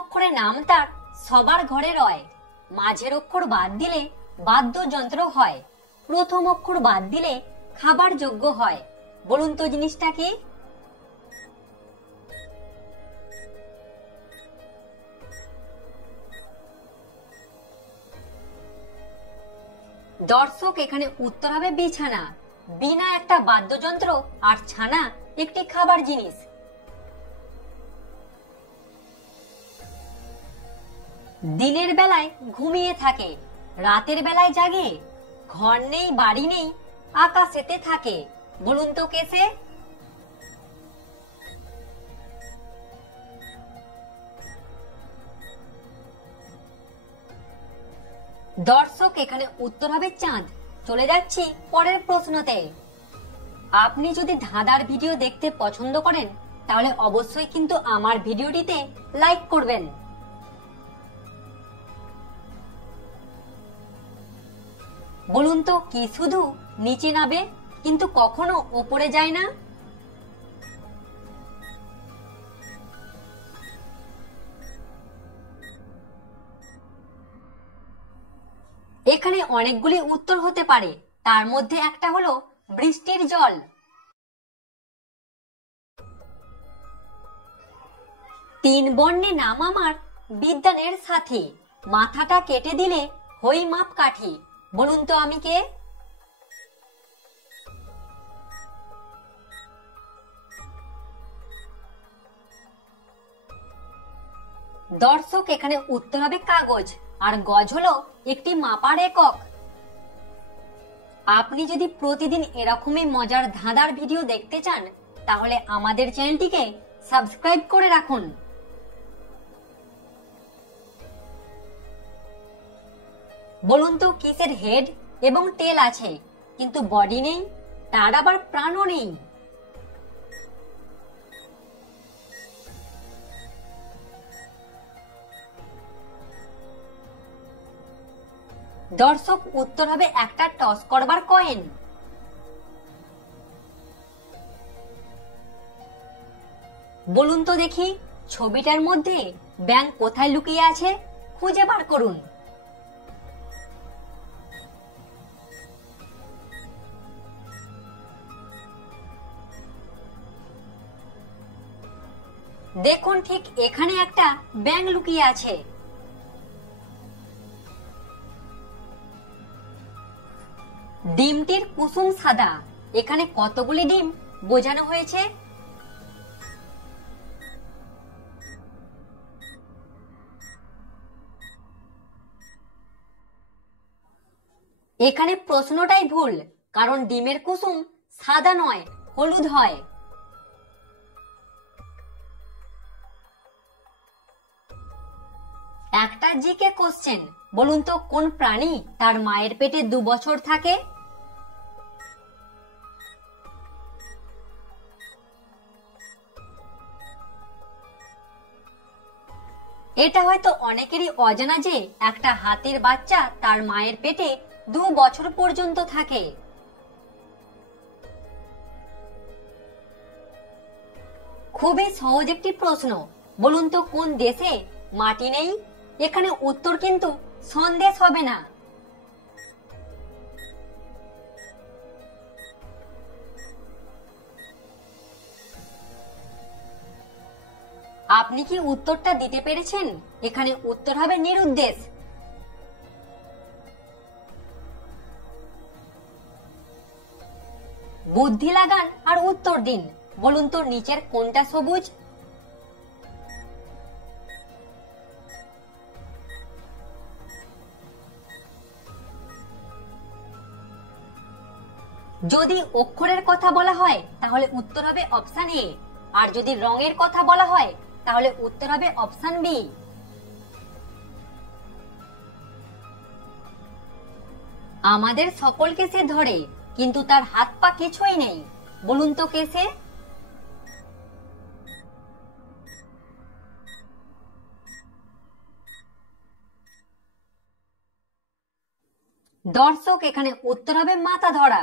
অক্ষরে নাম তার সবার ঘরে রয়। মাঝের অক্ষর বাদ দিলে বাদ্যযন্ত্র হয়। প্রথম অক্ষর বাদ দিলে খাবার যোগ্য হয়। বলুন তো জিনিসটা কি? দর্শক, এখানে উত্তর হবে বিছানা। বিনা একটা বাদ্যযন্ত্র আর ছানা একটি খাবার জিনিস। দিনের বেলায় ঘুমিয়ে থাকে, রাতের বেলায় জাগে, ঘর নেই বাড়ি নেই, আকাশেতে থাকে। বলুন তো কে সে? দর্শক, এখানে উত্তর হবে চাঁদ। চলে যাচ্ছি পরের প্রশ্নতে। আপনি যদি ধাঁধার ভিডিও দেখতে পছন্দ করেন তাহলে অবশ্যই কিন্তু আমার ভিডিওটিতে লাইক করবেন। বলুন তো কি শুধু নিচে নামে কিন্তু কখনো ওপরে যায় না? এখানে অনেকগুলি উত্তর হতে পারে, তার মধ্যে একটা হলো বৃষ্টির জল। তিন বর্ণে নাম আমার বিদ্যানের সাথে, মাথাটা কেটে দিলে হই মাপ কাঠি। বলুন তো আমি কে? দর্শক, এখানে উত্তর হবে কাগজ, আর গজ হলো একটি মাপার একক। আপনি যদি প্রতিদিন এরকমই মজার ধাঁধার ভিডিও দেখতে চান তাহলে আমাদের চ্যানেলটিকে সাবস্ক্রাইব করে রাখুন। বলুন তো কিসের হেড এবং টেল আছে কিন্তু বডি নেই, তার আবার প্রাণও নেই? দর্শক, উত্তর হবে একটা টস করবার কয়েন। বলুন তো দেখি ছবিটার মধ্যে ব্যাঙ কোথায় লুকিয়ে আছে? খুঁজে বার করুন। দেখুন ঠিক এখানে একটা ব্যাঙ লুকিয়ে আছে। ডিমটির কুসুম সাদা, এখানে কতগুলি ডিম বোঝানো হয়েছে? এখানে প্রশ্নটাই ভুল, কারণ ডিমের কুসুম সাদা নয়, হলুদ হয়। একটা জিকে কোশ্চেন, বলুন তো কোন প্রাণী তার মায়ের পেটে 2 বছর থাকে? এটা হয়তো অনেকেরই অজানা যে একটা হাতির বাচ্চা তার মায়ের পেটে 2 বছর পর্যন্ত থাকে। খুবই সহজ একটি প্রশ্ন, বলুন তো কোন দেশে মাটি নেই? এখানে উত্তর কিন্তু সন্দেশ হবে না। আপনি কি উত্তরটা দিতে পেরেছেন? এখানে উত্তর হবে নিরুদ্দেশ। বুদ্ধি লাগান আর উত্তর দিন। বলুন তো নিচের কোনটা সবুজ? যদি অক্ষরের কথা বলা হয় তাহলে উত্তর হবে অপশন এ, আর যদি রঙের কথা বলা হয় তাহলে উত্তর হবে অপশন বি। আমাদের সকলকে সে ধরে কিন্তু তার হাত পা কিছুই নেই। বলুন তো কে সে? দর্শক, এখানে উত্তর হবে মাথা ধরা।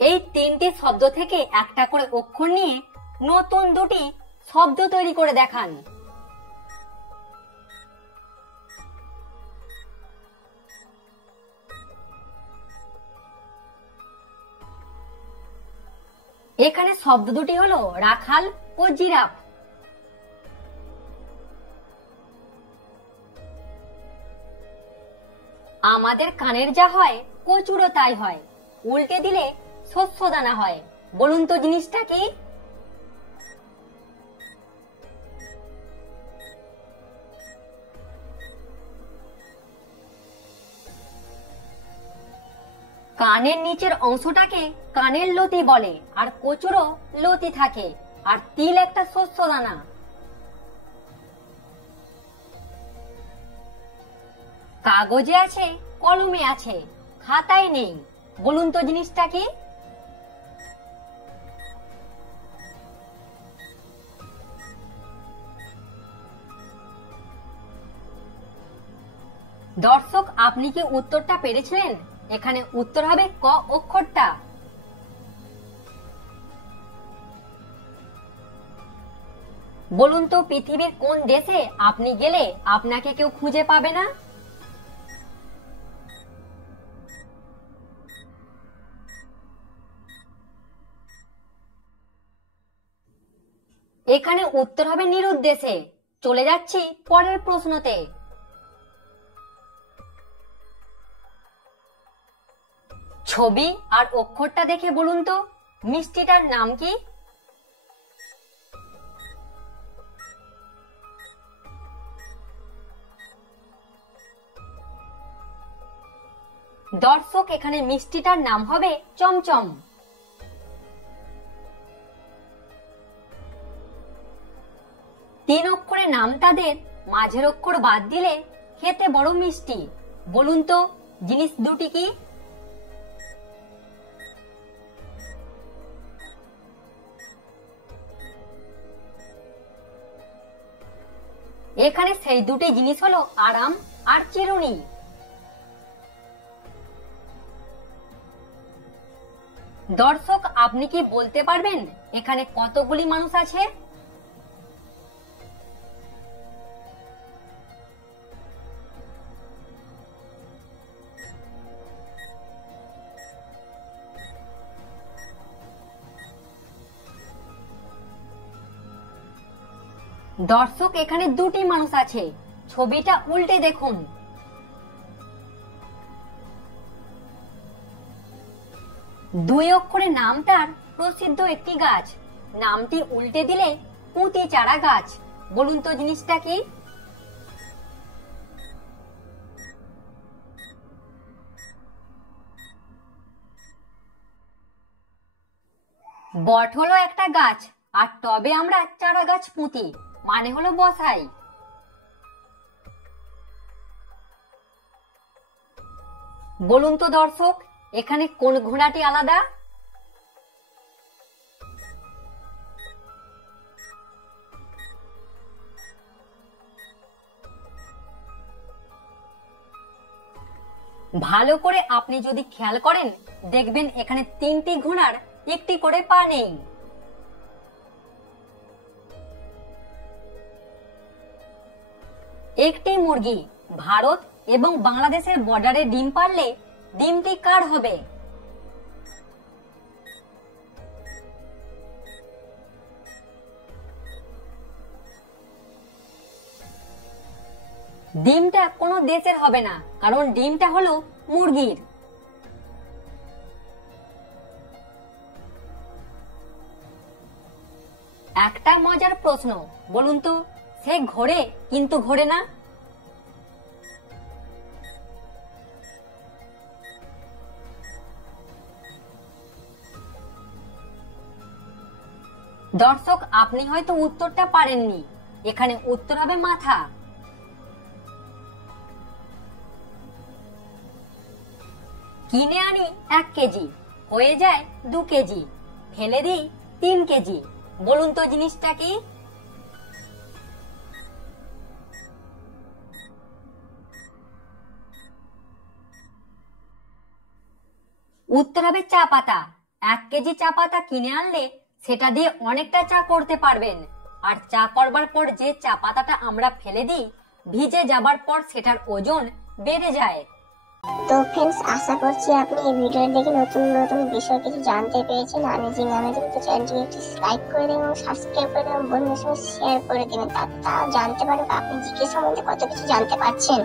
এই তিনটি শব্দ থেকে একটা করে অক্ষর নিয়ে নতুন দুটি শব্দ তৈরি করে দেখান। এখানে শব্দ দুটি হলো রাখাল ও জিরাফ। আমাদের কানের যা হয় কচুরও তাই হয়, উল্টে দিলে শস্য দানা হয়। বলুন তো জিনিসটা কি? কানের নিচের অংশটাকে কানের লতি বলে, আর কচুরও লতি থাকে, আর তিল একটা শস্য দানা। কাগজে আছে, কলমে আছে, খাতায় নেই। বলুন তো জিনিসটা কি? দর্শক, আপনি কি উত্তরটা পেরেছিলেন? এখানে উত্তর হবে ক অক্ষরটা। বলুন তো পৃথিবীর কোন দেশে আপনি গেলে আপনাকে কেউ খুঁজে পাবে না? এখানে উত্তর হবে নিরুদ্দেশে। চলে যাচ্ছি পরের প্রশ্নতে। ছবি আর অক্ষরটা দেখে বলুন তো মিষ্টিটার নাম কি? দর্শক, এখানে মিষ্টিটার নাম হবে চমচম। তিন অক্ষরের নাম তাদের, মাঝের অক্ষর বাদ দিলে খেতে বড় মিষ্টি। বলুন তো জিনিস দুটি কি? এখানে সেই দুটি জিনিস হলো আরাম আর চিরুনি। দর্শক, আপনি কি বলতে পারবেন এখানে কতগুলি মানুষ আছে? দর্শক, এখানে দুটি মানুষ আছে। ছবিটা উল্টে দেখুন। দুই অক্ষরের নাম তার প্রসিদ্ধ একটি গাছ, নামটি উল্টে দিলে পুঁতি চারা গাছ। বলুন তো জিনিসটা কি? বট হলো একটা গাছ, আর টবে আমরা চারা গাছ পুঁতি, মানে হলো বসাই। বলুন তো দর্শক, এখানে কোন ঘোড়াটি আলাদা? ভালো করে আপনি যদি খেয়াল করেন দেখবেন এখানে তিনটি ঘোড়ার একটি করে পা নেই। একটি মুরগি ভারত এবং বাংলাদেশের বর্ডারে ডিম পারলে ডিমটি কার হবে? ডিমটা কোনো দেশের হবে না, কারণ ডিমটা হলো মুরগির। একটা মজার প্রশ্ন, বলুন তো সে ঘোরে কিন্তু ঘোরে না। দর্শক, আপনি হয়তো উত্তরটা পারেননি। এখানে উত্তর হবে মাথা। কিনে আনি 1 কেজি, হয়ে যায় 2 কেজি, ফেলে দিই 3 কেজি। বলুন তো জিনিসটা কি? উত্তর হবে চা পাতা। 1 কেজি চা পাতা কিনে আনলে সেটা দিয়ে অনেকটা চা করতে পারবেন। আর চা করবার পর যে চা পাতাটা আমরা ফেলে দিই, ভিজে যাবার পর সেটার ওজন বেড়ে যায়। তো ফ্রেন্ডস, আশা করছি আপনি এই ভিডিও দেখে নতুন নতুন বিষয় কিছু জানতে পেরেছেন। অ্যামেজিং তো চ্যানেলটিকে একটি লাইক করে দেবেন এবং সাবস্ক্রাইব করে দেবেন, বন্ধুদের সঙ্গে শেয়ার করে দেবেন, তারা জানতে পারবে আপনি জিকে সম্বন্ধে কত কিছু জানতে পারছেন।